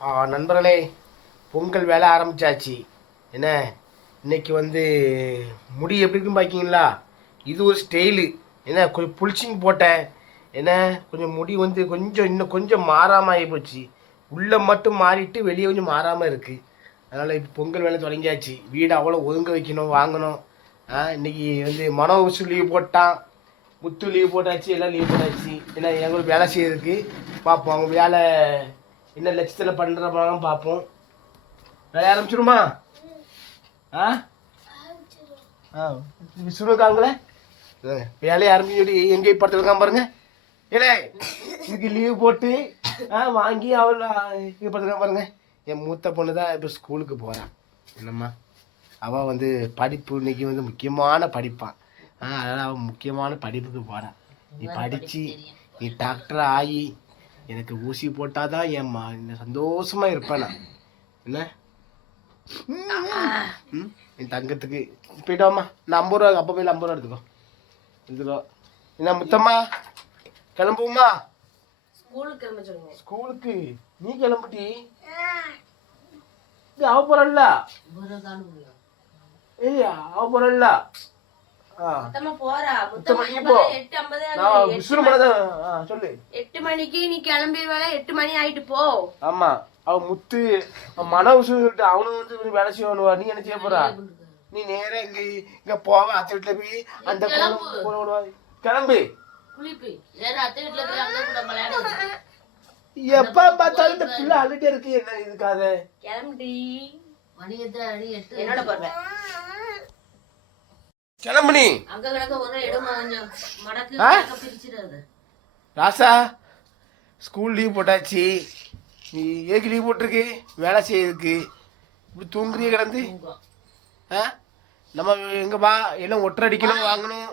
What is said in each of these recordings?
ஆ, நண்பர்களே பொங்கல் வேலை ஆரம்பிச்சாச்சு. என்ன இன்னைக்கு வந்து முடி எப்படி இருக்குன்னு பார்க்கிங்களா இது ஒரு ஸ்டைலு. என்ன கொஞ்சம் புளிச்சிங் போட்டேன். என்ன கொஞ்சம் முடி வந்து கொஞ்சம் இன்னும் கொஞ்சம் மாறாமல் ஆகி போச்சு. உள்ளே மட்டும் மாறிட்டு வெளியே கொஞ்சம் மாறாமல் இருக்குது அதனால் இப்போ பொங்கல் வேலை தொடங்கியாச்சு. வீடு அவ்வளோ ஒதுங்க வைக்கணும் வாங்கணும். ஆ, இன்னைக்கு வந்து மனோ லீவ் போட்டான். முத்து லீவ் போட்டாச்சு எல்லாம் லீவ் போட்டாச்சு. ஏன்னா எங்களுக்கு வேலை செய்யறதுக்கு. பார்ப்போம் அவங்க வேலை என்ன லட்சத்தில் பண்ணுறப்பாங்க பார்ப்போம் வேலைய ஆரம்பிச்சிருமா ஆ? ஆ விசுவக்காங்களே வேலையை ஆரம்பிச்சு எங்கே படத்தில் இருக்கான் பாருங்க. ஏலே இதுக்கு லீவ் போட்டு ஆ வாங்கி அவள் இது படுத்துருக்கான் பாருங்க என் மூத்த பொண்ணு தான் இப்போ ஸ்கூலுக்கு போகிறான் என்னம்மா? அவள் வந்து படிப்பு இன்னைக்கு வந்து முக்கியமான படிப்பான் ஆ அதனால் அவள் முக்கியமான படிப்புக்கு போகிறான் நீ படித்து நீ டாக்டர் ஆகி எனக்கு ஊசி போட்டால் தான் என் மா என்ன சந்தோஷமாக இருப்பேன் நான். என்ன? ம்? என் தங்கத்துக்கு. போயிட்டு வாம்மா. நான் ஐம்பது ரூபா அப்போ போய் ஐம்பது ரூபா எடுத்துக்கோ. எடுத்துக்கோ. என்ன முத்தம்மா? கிளம்புவோமா ஸ்கூலுக்கு கிளம்ப சொல்லுங்க. ஸ்கூலுக்கு. நீ கிளம்பிட்டி. அவ போறல்ல ஏய் அவ போறல்ல மொத்தமா போறா. சொல்லு. எட்டு மணிக்கு நீ கிளம்பிடுவேல எட்டு மணி ஆயிட்டு போ. ஆமா. அவ முத்து மன விஷயம் சொல்லிட்டு அவனும் வந்து ஒரு வேலை செய்யணுவா நீ என்ன செய்ய போறா? நீ நேரா இங்க இங்க போவ அத்தை வீட்டுல போய் அந்த. கிளம்பு. எப்ப பார்த்தாலும் இந்த பிள்ளை அழுட்டே இருக்கு. என்ன இதுக்காக? கிளம்பி என்னோட போறேன் கிளம்பு நீ அங்க கிடக்க ஒரு இடம் கொஞ்சம் மடக்கு ஆ? கிடக்க பிரிச்சிடாது. ராசா ஸ்கூல் லீவ் போட்டாச்சு. நீ ஏக்கு லீவ் போட்டிருக்கு. வேலை செய்யறதுக்கு. இப்படி தூங்குறிய கிடந்து? ஆ? நம்ம எங்க வா எல்லாம் ஒட்டரை அடிக்கணும் வாங்கணும்.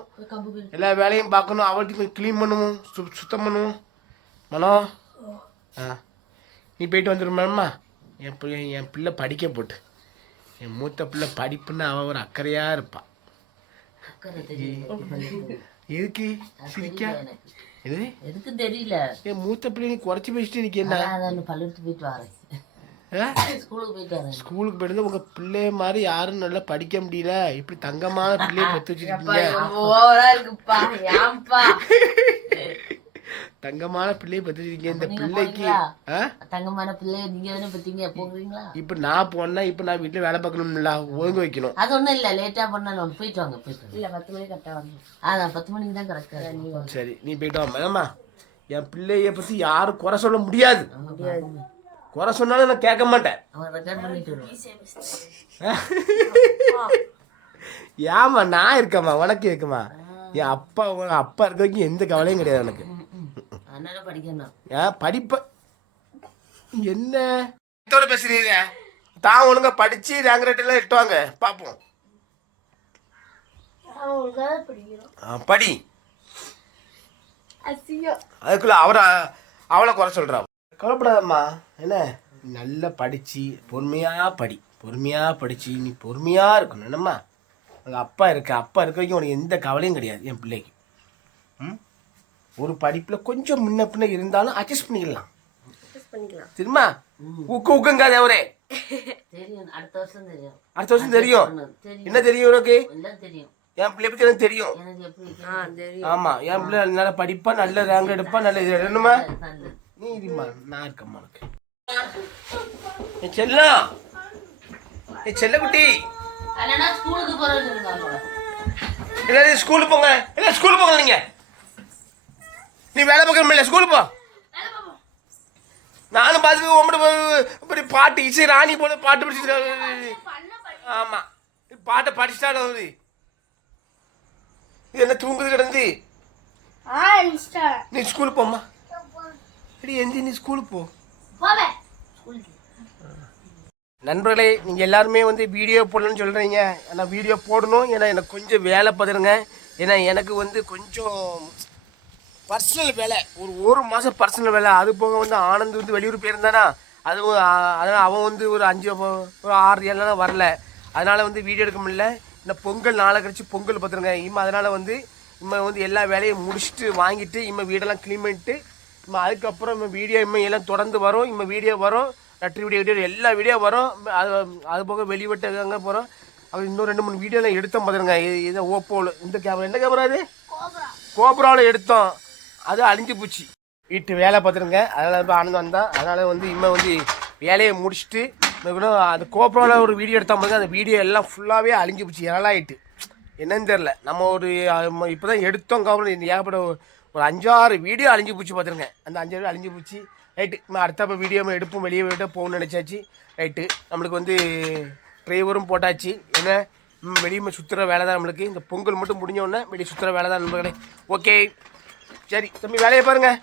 எல்லா வேலையும் பார்க்கணும். அவளுக்கு க்ளீன் பண்ணணும் சு சுத்தம் பண்ணணும் மனம் ஆ. நீ போயிட்டு வந்துடுமாம்மா என் பிள்ளை என் பிள்ளை படிக்க போட்டு. என் மூத்த பிள்ளை படிப்புன்னு அவள் ஒரு அக்கறையாக இருப்பாள் எதுக்கு? சிரிக்கா? எனக்கு. எது? எதுக்கும் தெரியல. என் மூத்த பிள்ளை நீ குறைச்சி பேசிட்டு இன்னைக்கு என்ன போயிட்டு வரேன்? ஸ்கூலுக்கு போயிட்டு வரேன். ஸ்கூலுக்கு போயிட்டு உங்க பிள்ளைய மாதிரி யாரும் நல்லா படிக்க முடியல. இப்படி தங்கமான பிள்ளைய பெற்று வச்சிருக்கீங்க தங்கமான பிள்ளைய பெற்று வச்சிருக்கீங்க இந்த பிள்ளைக்கு? தங்கமான பிள்ளை நீங்க தானே பத்தீங்க போகிறீங்களா இப்ப நான் போனா இப்ப நான் வீட்டுல வேலை பார்க்கணும்ல ஒதுங்க வைக்கணும். அது ஒண்ணும் இல்ல லேட்டா பண்ணாலும் போயிட்டு வாங்க போயிட்டு இல்ல பத்து மணி கரெக்டா வரணும் அதான் பத்து மணிக்கு தான் கரெக்டா நீ சரி நீ போயிட்டு வா மேமா என் பிள்ளைய பத்தி யாரும் குறை சொல்ல முடியாது. குறை சொன்னாலும் நான் கேட்க மாட்டேன். ஏமா நான் இருக்கேம்மா உனக்கு இருக்குமா என் அப்பா அப்பா இருக்க வரைக்கும் எந்த கவலையும் கிடையாது எனக்கு. ஏன் படிப்ப என்ன? இதோட பேசுறீங்க? தான் ஒழுங்கா படிச்சு ரேங்க் ரேட் எல்லாம் எட்டுவாங்க பார்ப்போம் ஆ, படி. அதுக்குள்ள அவரை அவளை குறை சொல்றா. கவலைப்படாதம்மா. என்ன? நல்லா படிச்சு பொறுமையா படி. பொறுமையா படிச்சு நீ பொறுமையா இருக்கணும். என்னம்மா? உங்க அப்பா இருக்கு அப்பா இருக்க வரைக்கும் உனக்கு எந்த கவலையும் கிடையாது என் பிள்ளைக்கு. ம்? ஒரு படிப்புல கொஞ்சம் முன்ன பின்ன இருந்தாலும் அட்ஜஸ்ட் பண்ணிக்கலாம். பண்ணிக்கலாம். தெரியுமா? உக்கு உக்குங்காது அவரே. தெரியும். அடுத்த வருஷம் தெரியும். அடுத்த வருஷம் தெரியும். தெரியும். என்ன தெரியும் உனக்கு? எல்லாம் தெரியும். என் பிள்ளை பத்தி எனக்கு தெரியும். ஆமா என் பிள்ளை நல்லா படிப்பா நல்ல ரேங்க் எடுப்பா நல்ல இது என்னமா நீ இருமா நான் இருக்கம்மா உனக்கு. செல்லம் என் செல்லக்குட்டி இல்லைன்னா ஸ்கூலுக்கு இருக்காங்க எல்லாரும் ஸ்கூலுக்கு போங்க. எல்லாம் ஸ்கூலுக்கு போங்க நீங்க. நீ வேலை பார்க்கணும் இல்லை ஸ்கூலுக்கு போ. நானும் பார்த்து உங்கள்கிட்ட இப்படி பாட்டு இசை ராணி போல பாட்டு படிச்சுட்டு ஆமா பாட்டை படிச்சுட்டாலும் அவரு இது என்ன தூங்குது கிடந்து? நீ ஸ்கூலுக்கு போம்மா. சரி எந்தி நீ ஸ்கூலுக்கு போ. நண்பர்களே நீங்கள் எல்லாருமே வந்து வீடியோ போடணும்னு சொல்கிறீங்க ஆனால் வீடியோ போடணும். ஏன்னா எனக்கு கொஞ்சம் வேலை பதிருங்க ஏன்னா எனக்கு வந்து கொஞ்சம் பர்சனல் வேலை. ஒரு ஒரு மாதம் பர்சனல் வேலை. அது போக வந்து ஆனந்த் வந்து வெளியூர் போயிருந்தானா? ஆ- அதனால் அவன் வந்து ஒரு அஞ்சு ஒரு ஆறு ஏழு நாள் வரல. அதனால் வந்து வீடியோ எடுக்க முடியல. இந்த பொங்கல் நாளை கழிச்சு பொங்கல் பார்த்துருங்க. இம்மா அதனால் வந்து இம்மா வந்து எல்லா வேலையும் முடிச்சுட்டு வாங்கிட்டு இம்மா வீடெல்லாம் க்ளீன் பண்ணிட்டு இம்மா அதுக்கப்புறம் இம்மா வீடியோ இம்மா எல்லாம் தொடர்ந்து வரும். இம்மா வீடியோ வரும். லட்ரி வீடியோ வீடியோ எல்லா வீடியோ வரும். அது அது போக வெளிவட்ட அங்கே போகிறோம் அது இன்னும் ரெண்டு மூணு வீடியோலாம் எடுத்தோம் பார்த்துருங்க. இது ஓப்போவில் இந்த கேமரா என்ன கேமரா அது? கோபுராவில் எடுத்தோம். அது அழிஞ்சு போச்சு. வீட்டு வேலை பார்த்துருங்க. அதனால் இப்போ ஆனந்தம் வந்தான் அதனால் வந்து இம்மை வந்து வேலையை முடிச்சுட்டு கூட அது கோபுராவில் ஒரு வீடியோ எடுத்தால் பாருங்க. அந்த வீடியோ எல்லாம் ஃபுல்லாகவே அழிஞ்சு போச்சு. இறலாயிட்டு என்னன்னு தெரில நம்ம ஒரு இப்போ தான் எடுத்தோம் கவனம் ஏகப்பட ஏகப்பட்ட ஒரு- அஞ்சாறு வீடியோ அழிஞ்சு போச்சு பார்த்துருங்க. அந்த அஞ்சாறு அழிஞ்சு போச்சு. ரைட்டு. நம்ம அடுத்தப்போ வீடியோ எடுப்போம். வெளியே போய்ட்டு போகணும்னு நினச்சாச்சு. ரைட்டு. நம்மளுக்கு வந்து டிரைவரும் போட்டாச்சு. ஏன்னா வெளியே சுற்றுற வேலை தான் நம்மளுக்கு. இந்த பொங்கல் மட்டும் முடிஞ்சோடனே வெளியே சுற்றுற வேலை தான் நம்மளுக்கு. ஓகே. சரி தம்பி வேலையை பாருங்கள்